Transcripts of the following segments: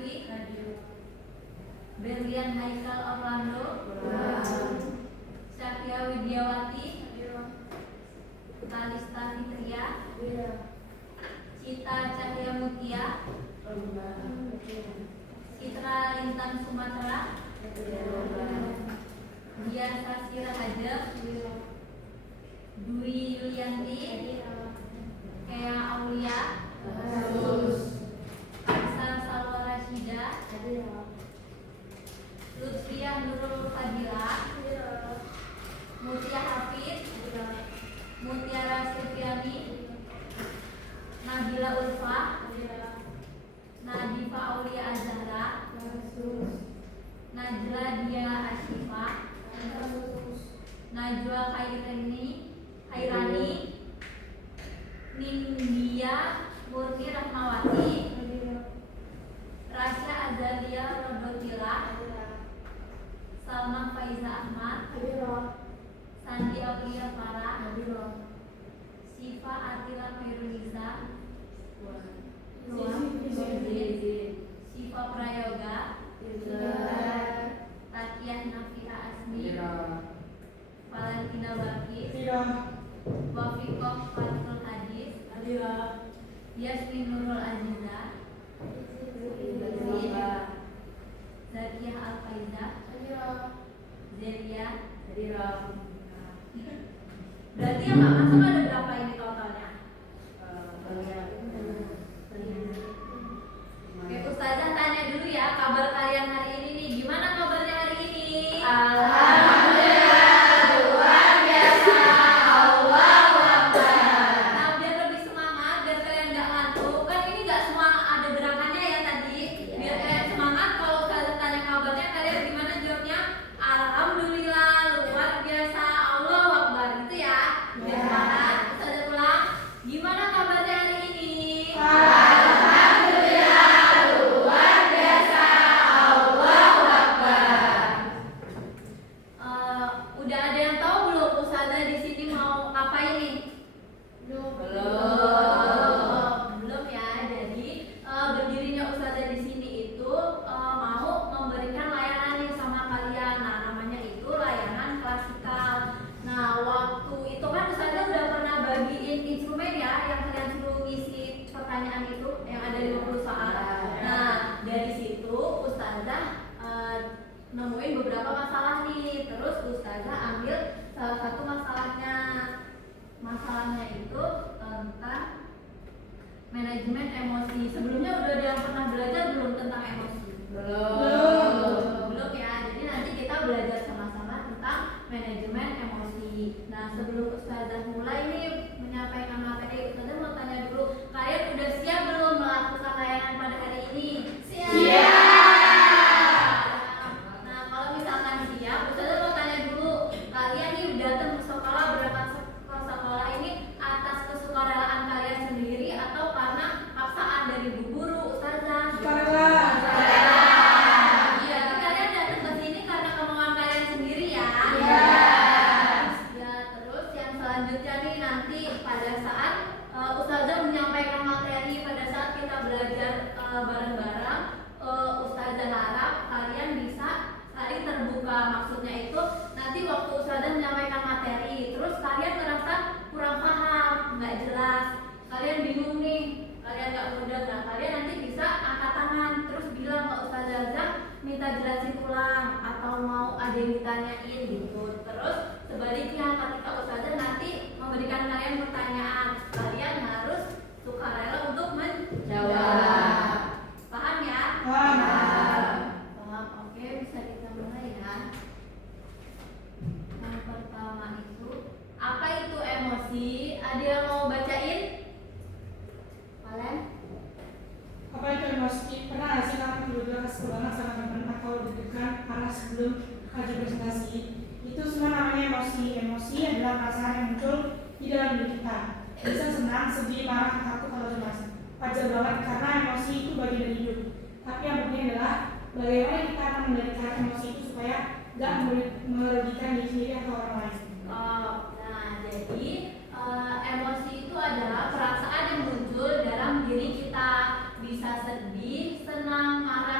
Pratiwi, Berlian Haikal Orlando, Syafia Widiawati, Kalista Fitria, Cita Cahya Mutia, Citra Lintang Sumatera, Dian Sasira Haja, Dwi Yulianti, Kea Aulia, Aksan Salwa Rashida, Lutfiah Nurul Fadila, Mutia Hafid, Mutiara Sylviani, Nabila Ulfa, Nadifa Aulia Azhara, Najla Dia Ashifa, Najwa Khairani, Nindya Murni Rahmawati, Rasya Azalia Rodotila, Salma Faiza Ahmad, Sandi Aulia Farah, Siva Atila Feruniza, Siva Prayoga, Tatiah Nafia Asmi, Valentina Bakis, Wafikoh Fatul Hadis, Yasmin Nurul Aziza, Zakiah Al-Faiza, Zeria. Berarti yang nggak masuk ada berapa ini totalnya? Oke, Ustazah tanya dulu ya, kabar kalian hari ini nih. Gimana kabarnya hari ini? Alhamdulillah, luar biasa. Allahu Akbar. Nah, biar lebih semangat, biar kalian nggak ngantuk. Kan ini nggak semua ada gerakannya ya tadi. Biar kalian semangat, kalau Ustazah tanya kabarnya, kalian gimana jawabnya? Alhamdulillah, luar biasa. Allahu Akbar, gitu ya. Biar semangat. Ustazah ulang. Gimana kabarnya hari ini? Udah ada yang tahu belum Ustazah di sini mau ngapain nih? Belum ya. Jadi berdirinya Ustazah di sini itu mau memberikan layanan nih sama kalian. Nah, namanya itu layanan klasikal. Nah, waktu itu kan Ustazah udah pernah bagiin instrumen ya, yang kalian suruh ngisi pertanyaan itu yang ada 50 soal. Nah, dari situ Ustazah nemuin beberapa masalah nih, terus Ustazah ambil salah satu masalahnya. Masalahnya itu tentang manajemen emosi. Sebelumnya udah ada yang pernah belajar belum tentang emosi? Belum ya. Jadi nanti kita belajar sama-sama tentang manajemen emosi. Nah, sebelum Ustazah mulai nih menyampaikan materi, Ustazah mau tanya dulu, kalian udah siap belum melakukan layanan pada hari ini? Siap. Nah, kalau misalkan siap, Ustazah mau tanya dulu, kalian nih datang ke sekolah, berangkat ke sekolah ini atas kesukarelaan kalian sendiri atau karena paksaan dari bu guru, Ustazah? Iya, kalian datang ke sini karena kemauan kalian sendiri ya? Iya. Ya, terus yang selanjutnya nih nanti pada saat Ustazah menyampaikan materi, pada saat kita belajar bareng-bareng, Ustazah harap kalian bisa saling terbuka. Maksudnya itu nanti waktu Ustazah menyampaikan materi, terus kalian ngerasa kurang paham, nggak jelas, kalian bingung nih, kalian nggak mudah. Nah, kalian nanti bisa angkat tangan, terus bilang ke Ustazah, minta jelasin ulang atau mau ada yang ditanyain gitu. Terus sebaliknya ketika Ustazah nanti memberikan kalian pertanyaan, kalian harus sukarela untuk menjawab. Paham ya? Paham. Oke, bisa kita mulai ya. Yang pertama itu, apa itu emosi? Ada yang mau bacain? Kalian? Apa itu emosi? Pernah nggak sih kamu tiba-tiba kesel banget sama teman atau deg-degan karena sebelum aja presentasi? Itu semua namanya emosi. Emosi adalah perasaan yang muncul di dalam diri kita. Bisa senang, sedih, marah, takut, atau cemas. Wajar banget karena emosi itu bagian dari hidup. Tapi yang penting adalah bagaimana kita mengendalikan emosi itu supaya nggak merugikan diri sendiri atau orang lain. Nah, jadi emosi itu adalah perasaan yang muncul dalam diri kita. Bisa sedih, senang, marah,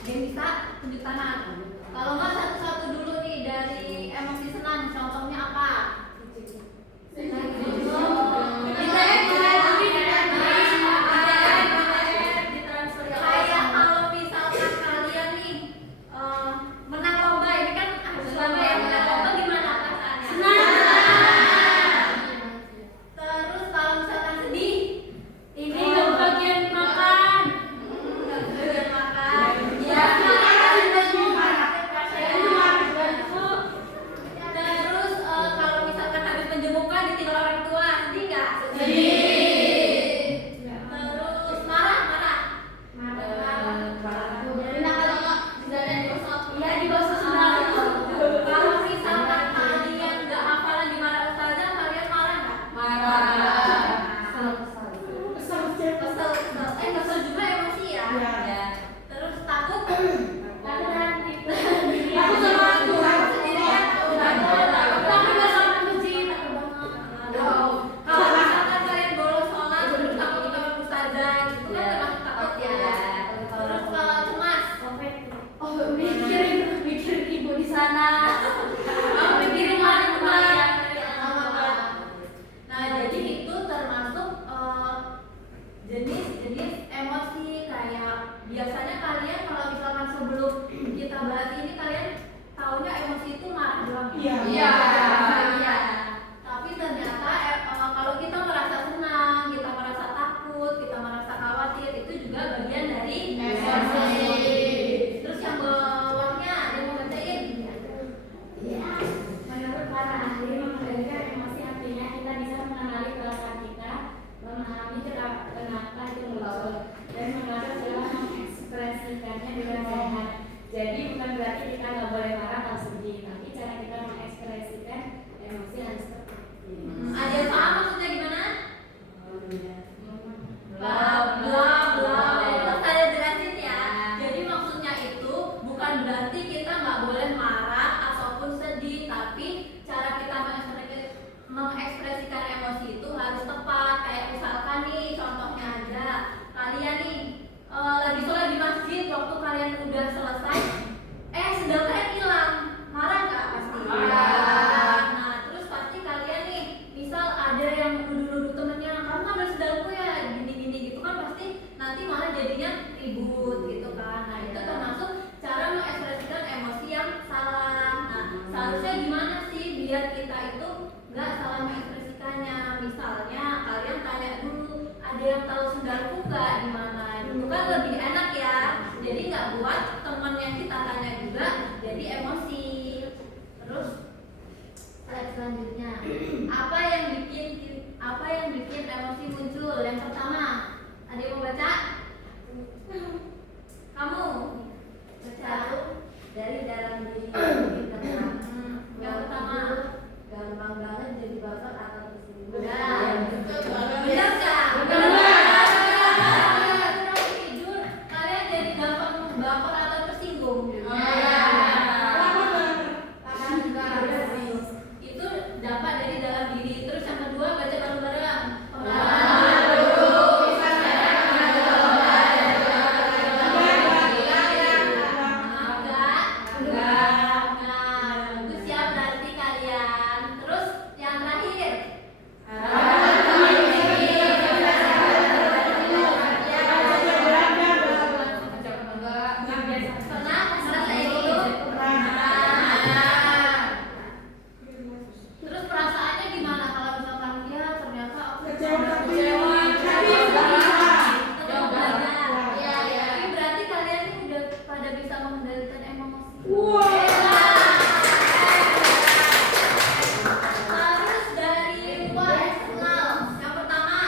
Dia bisa tunjuk tangan. Kalau nggak satu-satu dulu nih dari emosi senang. Contohnya apa? Kayak kalau misalkan kalian nih menang lomba, ini kan harus lomba ya, menang lomba gimana perasaannya? Senang. Terus kalau misalkan sedih, ini bagian makan. Bagian makan. Ya. Terus kalau misalkan habis menjemukan ditinggal orang tua, sedih nggak? Sedih. Terus marah. Kalau misalkan kalian nggak hafalan dimarahin ustazah, kalian marah nggak? Kesel juga emosi ya. Terus takut. Kalau misalkan kalian bolos sholat terus takut ketemu ustazah, itu kan termasuk takut ya. Terus kalau cemas, mikirin ibu di sana. Mikirin mana. Nah, jadi itu termasuk jenis-jenis emosi. Kayak biasanya kalian kalau misalkan sebelum kita bahas ini, kalian taunya emosi itu marah doang. Iya. Tapi ternyata kalau kita merasa senang, kita merasa takut, kita merasa khawatir, itu juga bagian dari emosi. Terus yang bawahnya ada yang mau bacain? Menurut para ahli, mengendalikan emosi artinya kita bisa mengenali perasaan kita, memahami kenapa itu muncul, dan mengatur dalam mengekspresikannya dengan sehat. Jadi bukan berarti kita nggak boleh marah atau sedih, tapi cara kita mengekspresikan emosi harus tepat. Ada yang paham maksudnya gimana? Bla. Saya jelasin ya. Jadi maksudnya itu bukan berarti kita nggak boleh marah ataupun sedih, tapi cara kita mengekspresikan emosi itu harus tepat. Kayak misalkan nih, contohnya aja, kalian nih lagi sholat di masjid, waktu kalian udah selesai, sendal kalian hilang, marah nggak pasti? Nah, terus pasti kalian nih, misal ada yang nuduh-nuduh temennya, kamu kan udah sendalku ya, gini-gini gitu kan, pasti nanti malah jadinya ribut gitu kan. Nah, itu termasuk cara mengekspresikan emosi yang salah. Nah, seharusnya gimana sih biar kita itu nggak salah mengekspresikannya? Misalnya kalian tanya dulu, ada yang tahu sendalku nggak di mana? Itu kan lebih enak ya. Jadi nggak buat teman yang kita tanya juga jadi emosi. Terus slide selanjutnya, apa yang bikin emosi muncul? Yang pertama, ada yang mau baca? Kamu baca Dari dalam diri yang pertama. gampang banget jadi baper atau tersinggung. Benar nggak? Tidur, kalian jadi gampang baper atau tersinggung? Itu dapat dari dalam diri. Terus yang kedua, baca bareng-bareng. Bagus ya berarti kalian. Terus yang terakhir, pernah ngerasain itu? Terus perasaannya gimana kalau misalkan dia ternyata Kecewa. tetap belajar. Tapi berarti kalian ini udah pada bisa mengendalikan emosi. Harus dari luar eksternal. Yang pertama,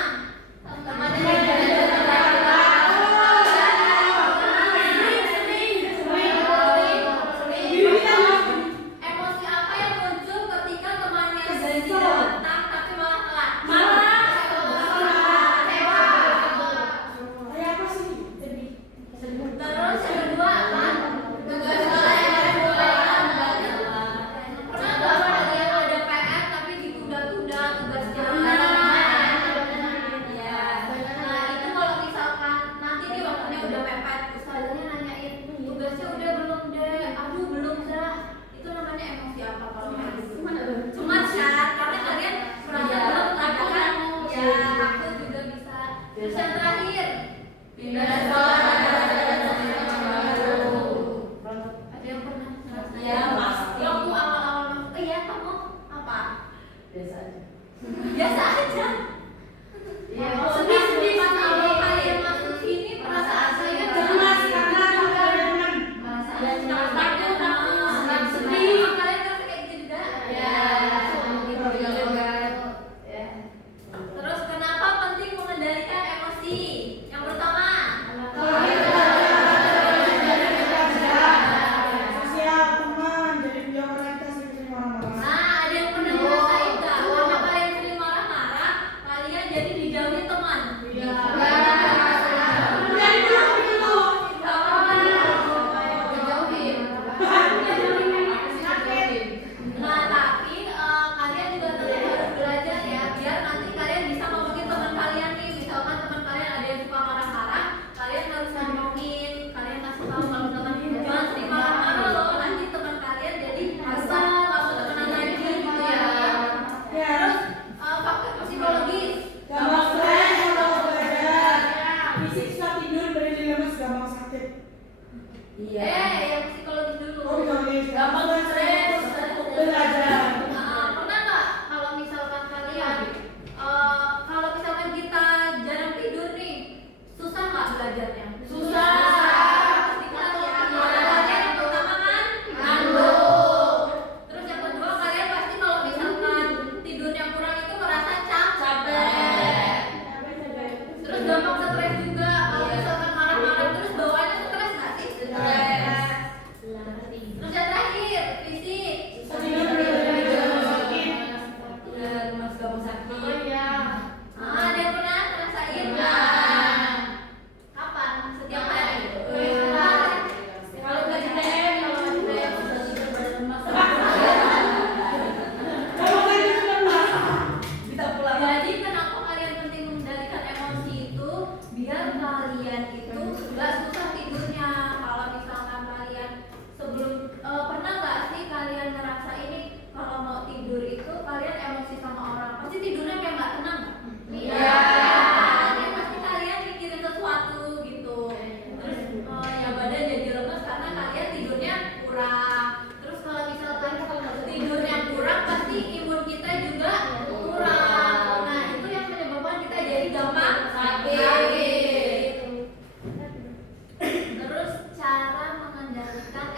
emosi apa yang muncul ketika temannya janji datang tapi malah telat? Kayak apa sih? Terus yang kedua apa?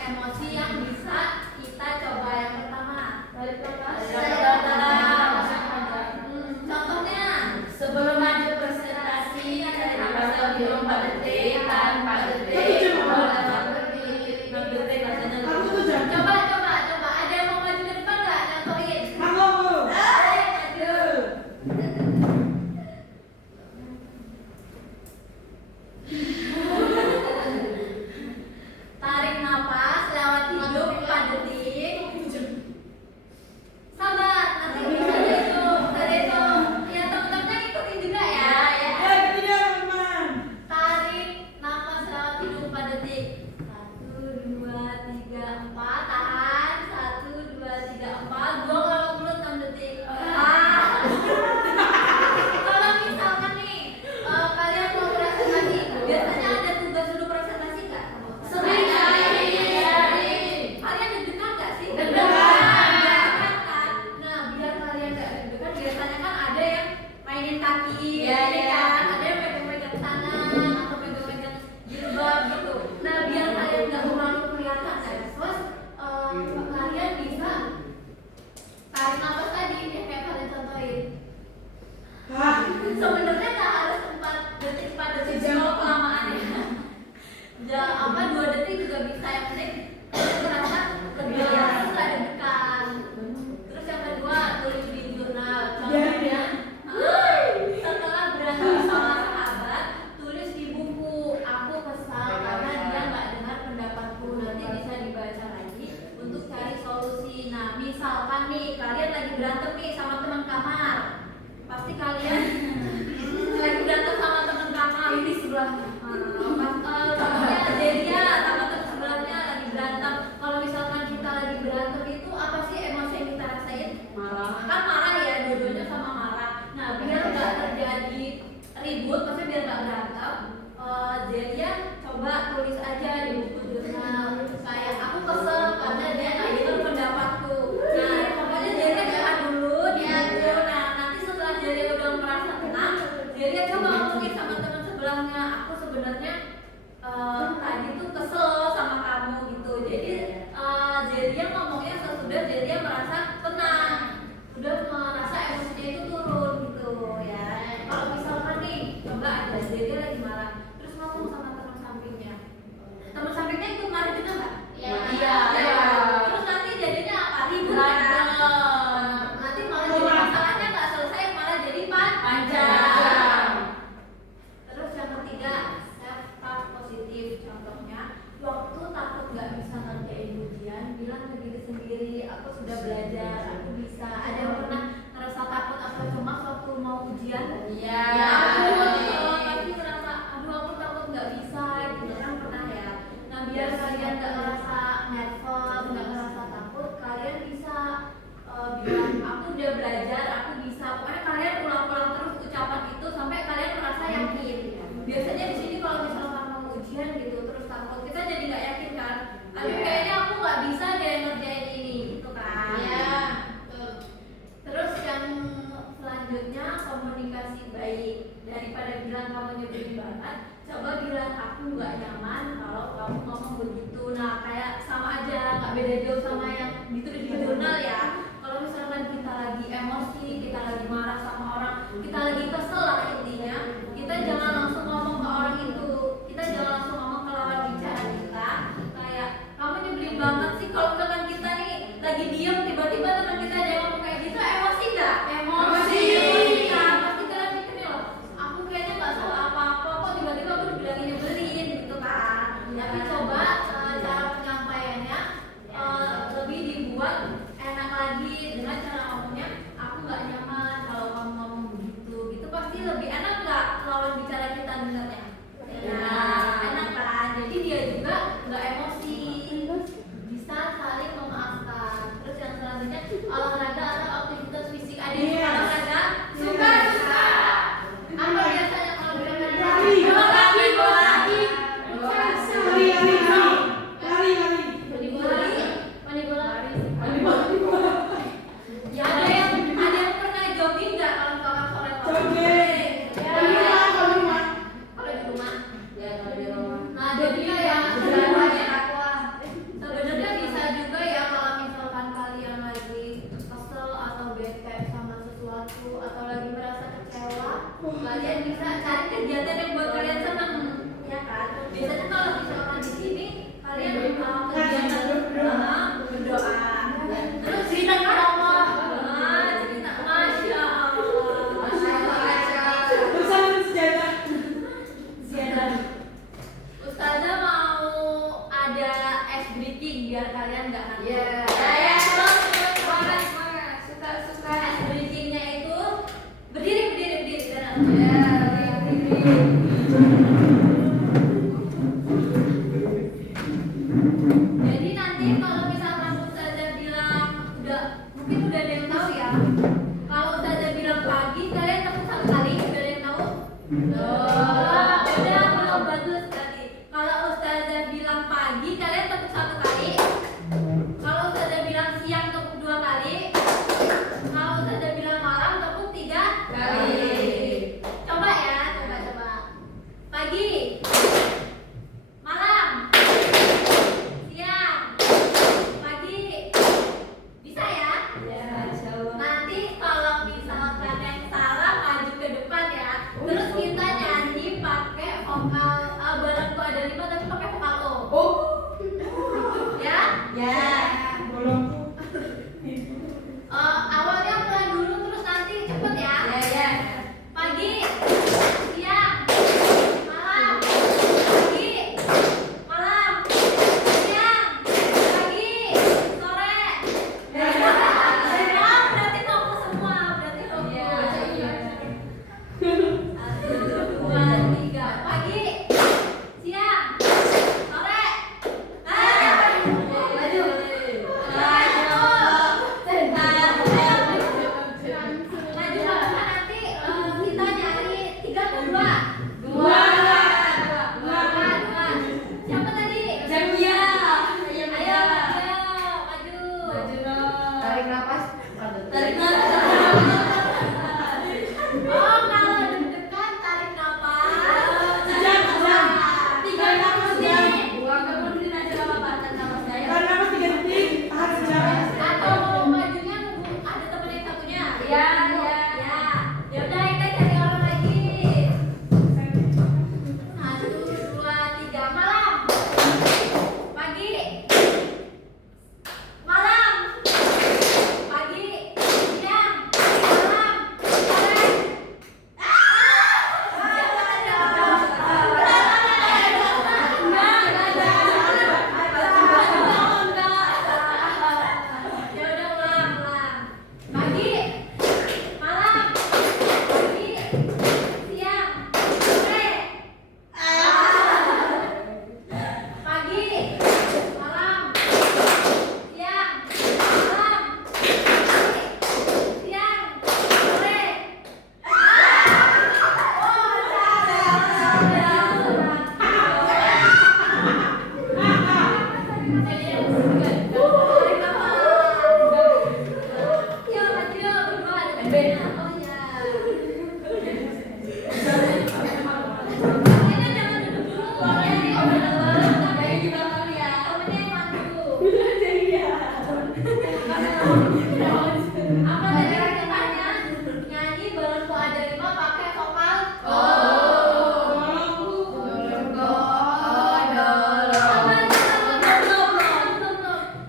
emosi yang bisa kita coba. Yang pertama, Balik lepas. Contohnya Sebelum maju presentasi, napas lebih 4 detik, tahan 4 detik. 6 detik rasanya. Aku tuh jangan. coba ada yang mau maju ke depan nggak? Contohin. Aku. Aduh. Tarik nafas lewat hidung 4 detik. Sabar, nanti bisa dihitung. Ya teman-teman ikutin juga ya. Ketiga teman. Tarik nafas lewat hidung 4 detik. 1, 2, 3, 4. Tahan. 1, 2, 3, 4. Buang lewat mulut 6 detik. Kalau misalkan nih kalian mau presentasi, biasanya ada tugas dulu presentasi nggak? Sering. Kalian deg-degan nggak sih? Deg-degan kan? Nah, biar kalian nggak deg-degan, biasanya kan ada yang mainin kaki, Iya. kan? Ada yang pegang-pegang tangan atau pegang-pegang jilbab gitu. Nah, biar kalian nggak terlalu kelihatan nervous, kalian bisa tarik nafas tadi yang kayak kalian contohin. Sebenarnya nggak harus 4 detik kalau kelamaan ya. 2 detik juga bisa, yang penting kalian merasa lebih relax, nggak deg-degan. Terus yang kedua, tulis di jurnal. Contohnya, setelah berantem sama sahabat, tulis di buku. Aku kesal karena dia nggak dengar pendapatku. Nanti bisa dibaca lagi untuk cari solusi. Nah, misalkan nih kalian lagi berantem nih sama teman kamar, pasti kalian lagi berantem sama teman kamar ini sebelahnya. Contohnya Delia sama teman sebelahnya lagi berantem. Kalau misalkan kita lagi berantem itu apa sih emosi yang kita rasain? Kan marah ya, dua-duanya sama marah. Nah, biar nggak terjadi ribut, maksudnya biar nggak berantem, Delia coba tulis aja di buku jurnal. Kayak aku kesel karena dia nggak dengar pendapatku. Nah, pokoknya Delia jangan dulu di buku. Nah, nanti setelah Delia udah merasa tenang, Delia coba ngomongin sama teman sebelahnya. Aku sebenarnya tadi tuh kesel sama kamu gitu. Jadi Delia ngomongnya sesudah Delia merasa tenang, udah merasa emosinya itu turun gitu ya. Kalau misalkan nih coba ada Delia lagi marah, terus ngomong sama teman sampingnya. Teman sampingnya ikut marah juga nggak? Iya. Terus nanti jadinya apa? Ribut kan? Nanti malah jadi masalahnya nggak selesai, malah jadi panjang. Terus yang ketiga, self talk positif. Contohnya, waktu takut nggak bisa ngerjain ujian, bilang ke diri sendiri, aku sudah belajar, aku bisa. Ada yang pernah ngerasa takut atau cemas waktu mau ujian? Iya. Aku pasti ngerasa, aduh aku takut nggak bisa, gitu kan pernah ya. Nah, biar kalian nggak ngerasa nervous, nggak ngerasa takut, kalian bisa bilang, aku udah belajar, aku bisa. Pokoknya kalian ulang-ulang terus ucapan itu sampai kalian merasa yakin. Biasanya di sini kalau misalkan mau ujian gitu terus takut, kita jadi nggak yakin kan? Aduh kayaknya aku nggak bisa deh ngerjain ini, gitu kan? Iya. Terus yang selanjutnya, komunikasi baik. Daripada bilang kamu nyebelin banget, coba bilang aku nggak nyaman kalau kamu ngomong begitu. Nah, kayak sama aja, nggak beda jauh sama yang ditulis di jurnal ya. Kalau misalkan kita lagi emosi, kita lagi marah sama orang, kita lagi kesel lah intinya, kita jangan langsung ngomong ke orang itu. Kita jangan langsung ngomong ke lawan bicara kita. Kayak, kamu nyebelin banget sih. Kalau misalkan kita nih lagi diem, tiba-tiba teman kita ada yang ngomong kayak gitu, emosi nggak? Emosi kan? Pasti kalian mikirnya loh, aku kayaknya nggak salah apa-apa, kok tiba-tiba aku dibilangin nyebelin gitu kan. Tapi coba cara penyampaiannya lebih dibuat enak lagi dengan cara ngomongnya, aku nggak nyaman kalau kamu ngomong begitu. Gitu pasti lebih enak nggak lawan bicara kita biar kalian nggak ngantuk. Ya. Semangat. Suka. Bridgingnya itu berdiri. Jadi nanti kalau misalkan Ustazah bilang mungkin udah ada yang tahu ya. Kalau Ustazah bilang pagi, kalian tepuk satu kali. Udah ada yang tahu? Udah belum bagus tadi. Kalau Ustazah bilang pagi, kalian tepuk satu kali. Kalau Ustazah bilang siang, tepuk 2 kali. Kalau Ustazah bilang malam, tepuk 3 kali. Coba ya, coba. Pagi, malam, siang, pagi. Bisa ya? Nanti kalau misalkan yang salah maju ke depan ya. Terus kita nyanyi pakai vokal barengku ada 5 tapi pakai vokal O. Ya? Bolongku. Awalnya pelan dulu terus nanti cepet ya. Pagi, siang, malam, pagi, malam, siang, pagi, sore. Berarti fokus semua, berarti fokus. 1, 2, 3, pagi, siang, sore. Maju nanti kita nyari 3 ke 2. 2. Siapa tadi? Ayo maju. Tarik nafas. Oh, kalau deg-degan tarik nafas. Sejam. 3 nafas nih. Tarik nafas 3 detik, tahan sejam. Atau mau majunya nunggu ada temen yang satunya? Ya. Ya udah kita cari orang lagi. 1, 2, 3 malam. Pagi. Malam. Pagi. Siang. Malam. Sore. Ya udah ulang. Pagi, malam, pagi, siang, sore. Pagi, malam, siang, malam, pagi, siang, sore. Apa tadi katanya? Nyanyi barengku ada 5 pakai vokal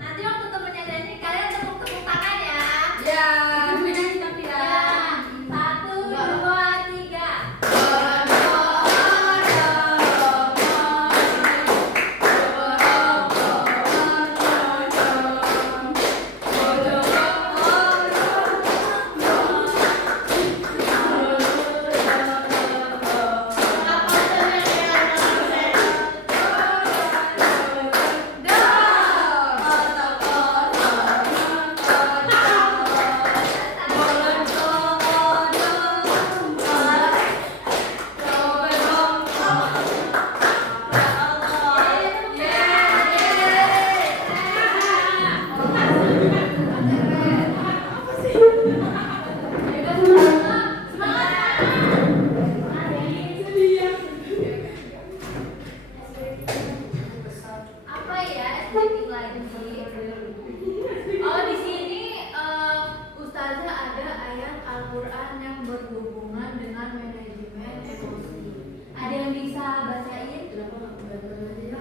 Nanti waktu temennya nyanyi kalian tepuk tangan ya. 1, 2, 3. Apa ya setting lagi? Oh di sini Ustazah ada ayat Al-Quran yang berhubungan dengan manajemen emosi. Ada yang bisa bacain? Bismillahirrahmanirrahim.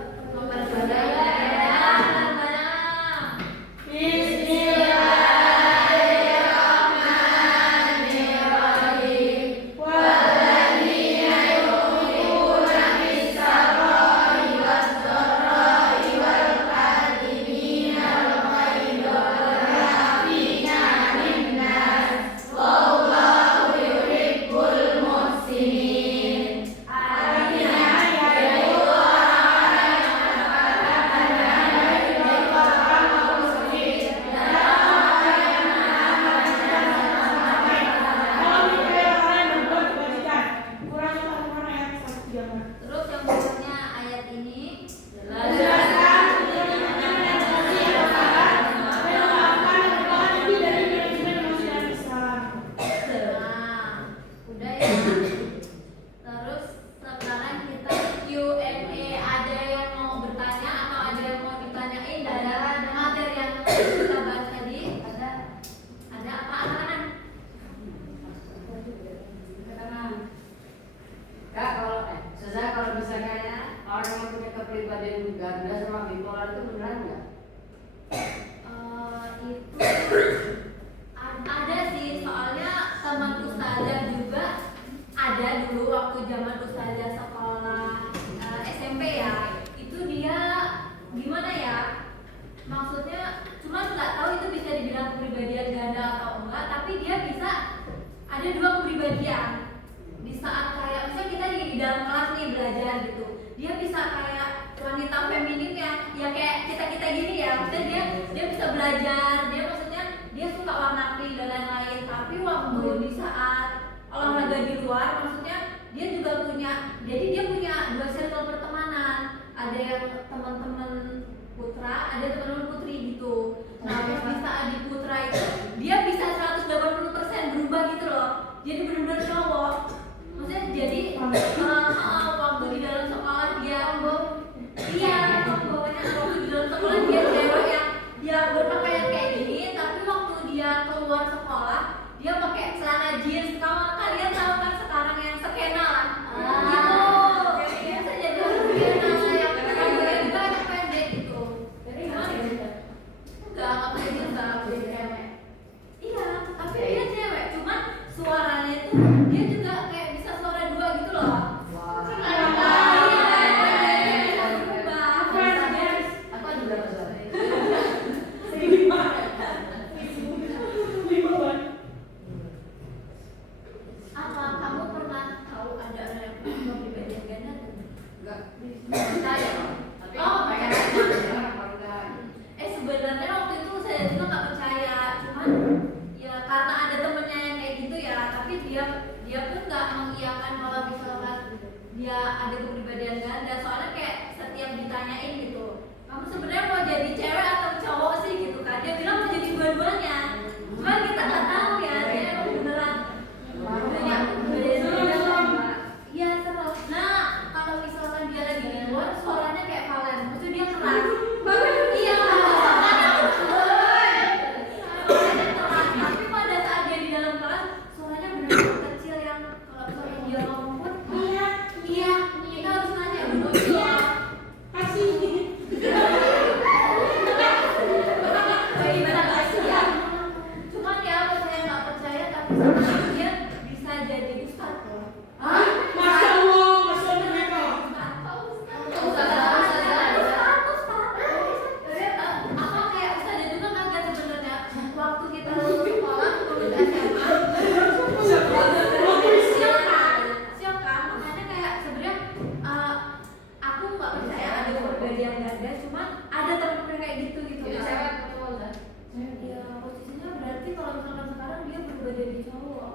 maksudnya cuma nggak tahu itu bisa dibilang kepribadian ganda atau enggak, tapi dia bisa ada dua kepribadian di saat kayak misalnya kita di dalam kelas nih belajar gitu, dia bisa kayak wanita feminim yang kayak kita gini ya, maksudnya dia bisa belajar, dia maksudnya dia suka warna pink dan lain-lain, tapi waktu di saat olahraga di luar maksudnya dia juga punya, jadi dia punya dua circle pertemanan, ada yang teman-teman putra, ada teman-teman putri gitu. Nah, pas di saat di putra itu dia bisa 180% berubah gitu loh, jadi benar-benar cowok. Maksudnya jadi waktu di dalam sekolah dia iya, pokoknya waktu di dalam sekolah dia cewek yang dia berpakaian kayak gini, tapi waktu dia keluar sekolah dia pakai celana jeans. Kalian tahu kan sekarang yang skena lah, gitu. Dia bisa jadi skena yang rambutnya juga yang pendek gitu. Jadi nggak gitu. Enggak pakai jeans, enggak pakai cewek. Iya, tapi dia cewek, cuman suaranya itu dia juga kayak bisa suara dua gitu loh. Apa kamu pernah tahu ada orang yang punya kepribadian ganda? Enggak. Saya. Sebenarnya waktu itu saya juga nggak percaya, cuman ya karena ada temennya yang kayak gitu ya, tapi dia pun nggak mengiyakan kalau misalkan dia ada kepribadian ganda, soalnya kayak setiap ditanyain gitu, kamu sebenarnya mau jadi cewek atau cowok sih gitu kan, dia bilang mau jadi dua-duanya, cuman kita nggak tahu ya dia emang beneran banyak kepribadian ganda. Iya seru. Nah kalau misalkan dia lagi di luar suaranya kayak Valen, maksudnya dia keras. Iya. Tapi pada saat dia di dalam kelas suaranya benar-benar kecil yang kalau misalnya dia ngomong pun iya kita harus nanya dulu iya Kasih. cuman ya apa saya nggak percaya, tapi sebenarnya dia bisa jadi ustadz loh. Masya Allah, Masya Allah mereka. Apa kayak ustazah juga kaget sebenarnya waktu kita lulus sekolah lulus SMA. Siap kan? Makanya kayak sebenarnya aku nggak percaya ada kepribadian ganda, cuman ada temen-temen kayak gitu kan. Ya posisinya berarti kalau misalkan sekarang dia berubah jadi cowok.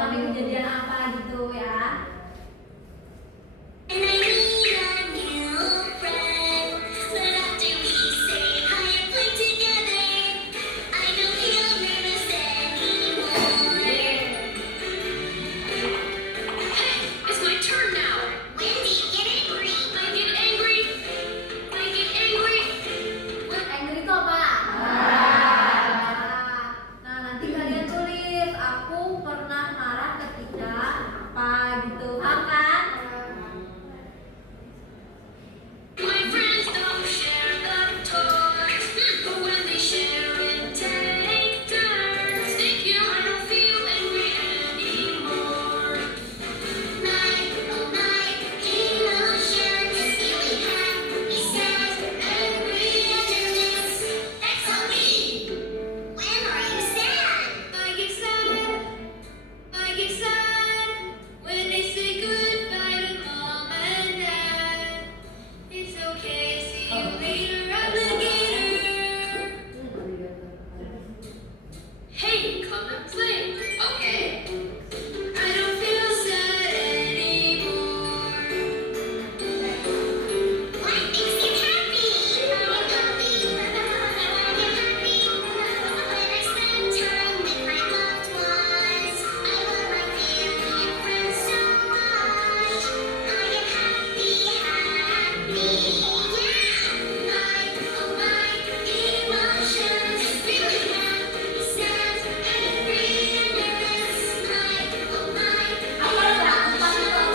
mengalami kejadian apa gitu ya. And I need a new friend, but after we say hi and play together, I don't feel nervous anymore. Hey, it's my turn now. When do you get angry? I get angry. I get angry. Angry itu apa? Nah, nanti kalian tulis aku pernah marah ketika apa gitu, paham kan? My friends don't share the toys, but when they share it, take turns. Thank you. I don't feel angry anymore. My, oh my, emotions is feeling happy, sad, angry, and nervous. That's on me. When are you sad? I get sad. I get sad when they say goodbye to mom and dad. It's okay, see you later, alligator. Hey, come and play. Okay. I don't feel sad anymore. What makes you happy? I'm happy. I'm happy. When I spend time with my loved ones. I love my family and friends so much. I am happy, happy. Yeah. Oh my, emotions is feeling happy, sad, angry, and nervous. Oh my, emotions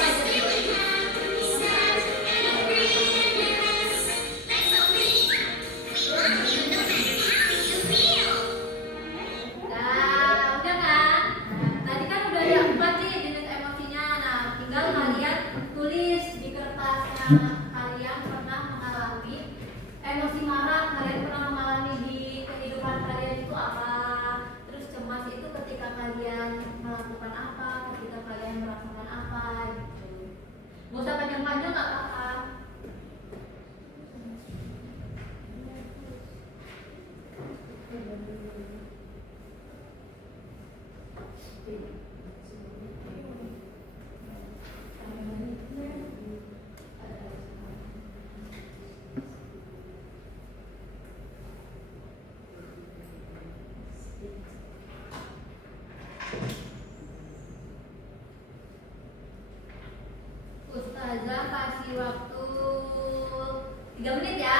is feeling happy, sad, angry, and nervous. That's so me. We love you no matter how you feel. Nah, udah kan? Tadi kan udah ada 4 nih jenis emosinya. Nah, tinggal kalian tulis di kertasnya kalian pernah mengalami emosi marah, kalian pernah mengalami di kehidupan kalian itu apa? Terus cemas itu ketika kalian melakukan apa? Ketika kalian merasakan apa gitu. Gak usah panjang-panjang, gak apa-apa. Ustazah kasih waktu 3 menit ya.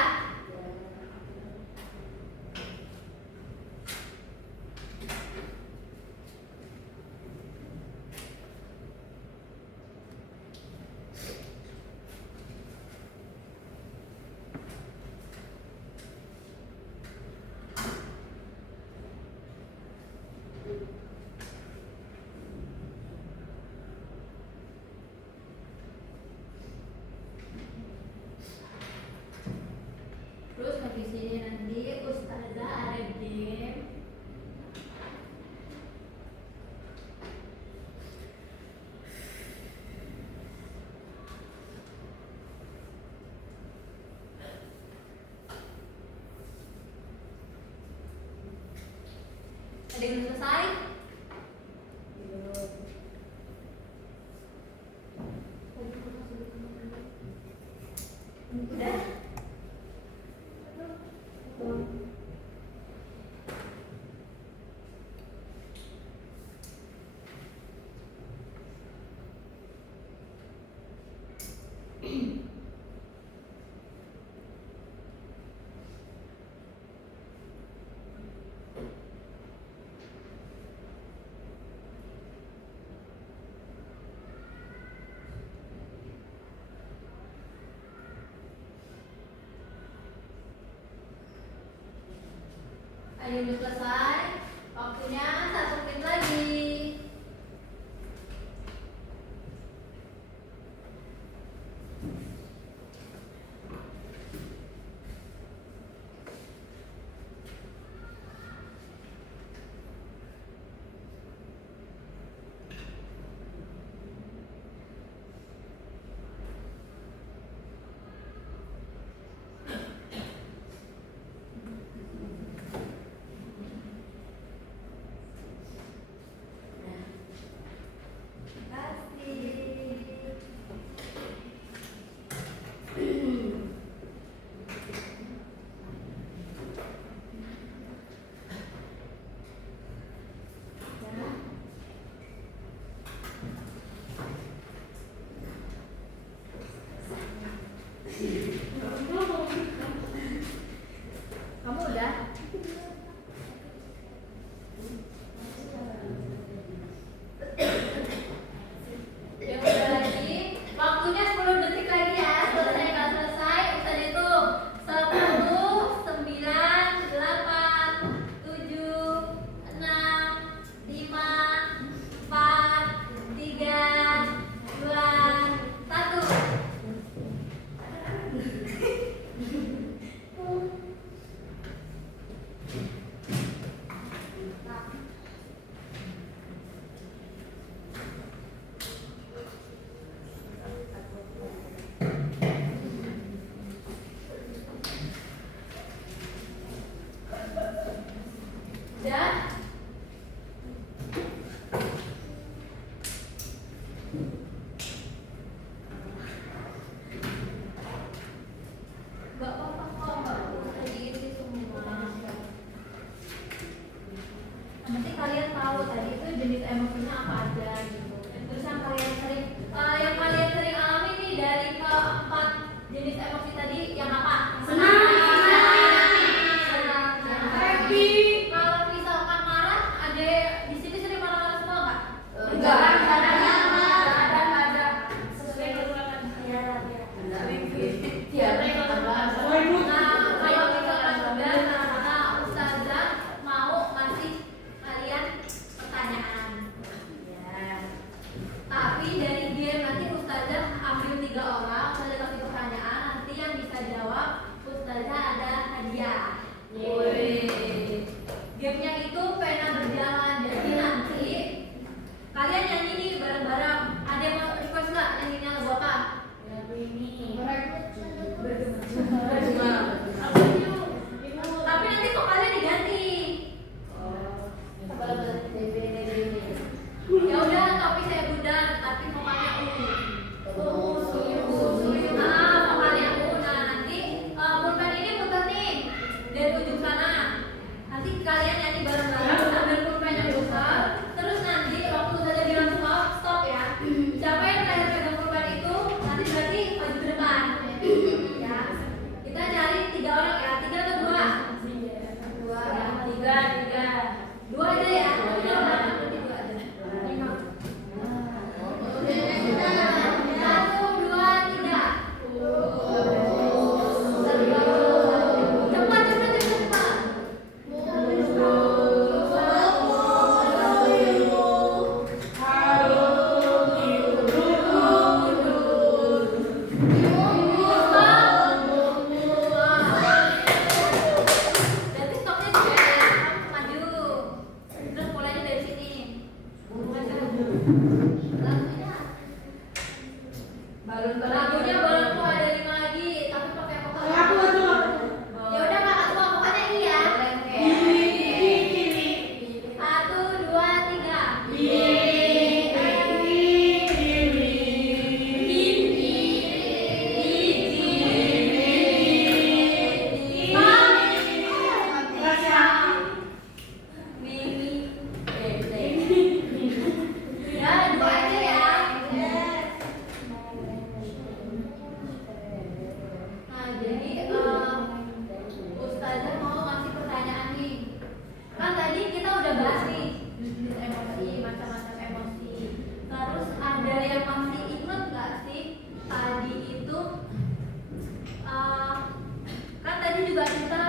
Terus habis ini nanti Ustazah ada game. Ada yang udah selesai? Udah? Ada yang udah selesai? Waktunya 1 menit lagi. Gak apa-apa kok, gak perlu kayak gitu semua. Nanti kalian tahu tadi itu jenis emosinya apa aja gitu. Terus yang kalian sering alami nih dari keempat jenis emosi tadi yang apa? Senang. Happy. Kalau misalkan marah, ada di sini sering marah-marah semua nggak? Enggak. Nah, kalau misalkan udah, Ustazah mau kasih kalian pertanyaan. Ya. Tapi dari game nanti Ustazah ambil 3 orang, Ustazah kasih pertanyaan, nanti yang bisa jawab Ustazah ada hadiah. Gamenya itu pena berjalan, jadi nanti kalian nyanyi nih bareng-bareng. Ada yang mau request nggak nyanyinya lagu apa? Lagu ini. Tapi nanti vokalnya diganti. Ya udah, tapi saya Bunda, tapi vokalnya vokalnya Nah, nanti pulpen ini muter nih dari ujung sana. Nanti kalian nyanyi bareng-bareng sambil pulpennya muter. Terus nanti waktu saja bilang stop ya. Siapa yang terakhir pegang pulpen itu nanti berarti maju ke depan. Ya, kita cari 3 orang ya, 3 atau 2? 2 ya, 3. 2 aja ya. Nanti 2 aja. 1, 2, 3. Cepat. Berarti stopnya di sini, maju. Terus mulainya dari sini. Lagunya balonku ada 5 lagi, tapi pakai vokal. Ya udah Kak, semua vokalnya iya. 1, 2, 3. Ya, 2 aja ya. Nah, jadi Ustazah mau ngasih pertanyaan nih. Kan tadi kita udah bahas nih jenis emosi, macam-macam emosi. Terus ada yang masih ingat nggak sih tadi itu? Kan tadi juga kita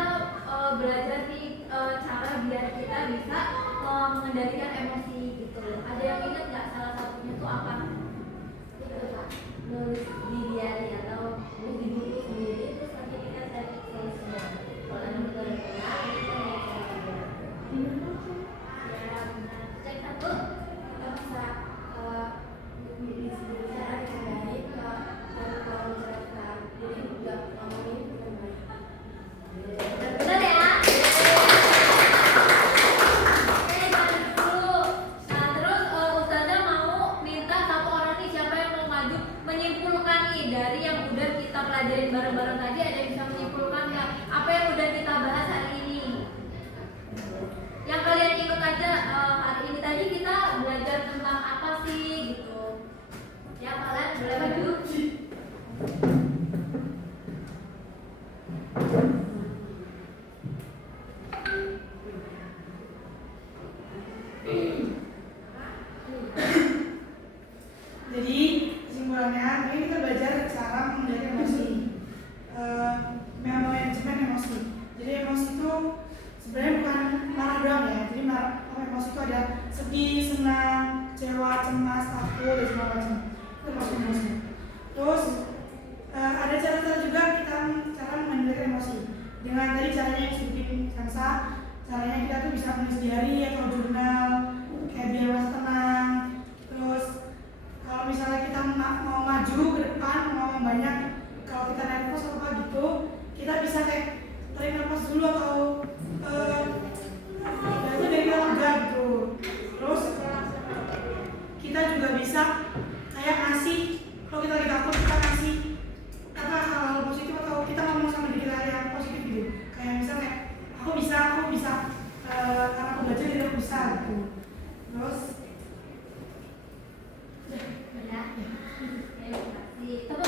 belajar nih cara biar kita bisa mengendalikan emosi gitu. Ada yang ingat nggak salah satunya tuh apa? Nulis di diary atau nulis di buku sendiri, terus nanti kita cari solusinya. Kalau ada betul kita ya, cek satu kita bisa cara mengendali kalau misalkan diri juga ngomongin dengan baik. Benar ya? Oke, jangan dulu. Nah, terus Ustazah mau minta 1 orang nih, siapa yang mau maju menyimpulkan nih dari yang udah kita pelajarin bareng-bareng tadi. Ada yang bisa menyimpulkan nggak apa yang udah kita bahas hari ini? Yang kalian ingat aja hari ini tadi kita belajar tentang apa sih gitu. Ya, kalian boleh maju. Jadi kesimpulannya, ini kita belajar cara mengendalikan emosi, manajemen emosi. Jadi emosi itu sebenarnya bukan marah doang ya. Jadi emosi itu ada sedih, senang, kecewa, cemas, takut, dan segala macam. Itu termasuk emosi. Terus ada cara-cara juga kita cara mengendalikan emosi. Dengan tadi caranya yang sedikit Kansa, caranya kita tuh bisa menulis diary atau jurnal, kayak biar merasa tenang. Terus kalau misalnya kita mau maju ke depan, mau ngomong banyak, kalau kita nervous atau apa gitu, kita bisa kayak tarik nafas dulu atau itu dari lega gitu. Terus kita juga bisa kayak Terima kasih. Tepuk